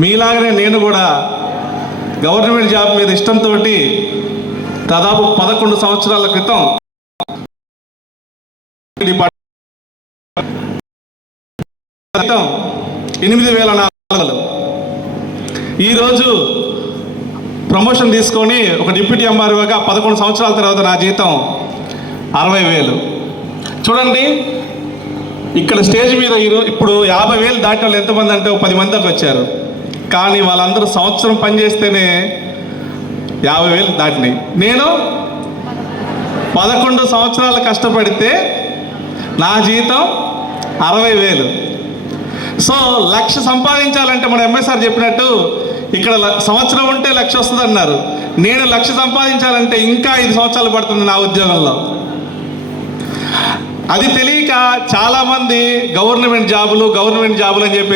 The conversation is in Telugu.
మీలాగనే నేను కూడా గవర్నమెంట్ జాబ్ మీద ఇష్టంతో దాదాపు 11 సంవత్సరాల క్రితం 8,400 ఈరోజు ప్రమోషన్ తీసుకొని ఒక డిప్యూటీ ఎంఆర్ఓగా 11 సంవత్సరాల తర్వాత నా జీతం 60,000. చూడండి, ఇక్కడ స్టేజ్ మీద ఇప్పుడు 50,000 దాటిన వాళ్ళు ఎంతమంది అంటే 10 మంది దాకా వచ్చారు. కానీ వాళ్ళందరూ సంవత్సరం పనిచేస్తేనే 50,000 దాటినాయి. నేను 11 సంవత్సరాలు కష్టపడితే నా జీతం 60,000. సో 1,00,000 సంపాదించాలంటే మన ఎంఎస్ఆర్ చెప్పినట్టు ఇక్కడ సంవత్సరం ఉంటే 1,00,000 వస్తుంది అన్నారు. నేను 1,00,000 సంపాదించాలంటే ఇంకా 5 సంవత్సరాలు పడుతుంది నా ఉద్యోగంలో. అది తెలియక చాలామంది గవర్నమెంట్ జాబులు అని చెప్పి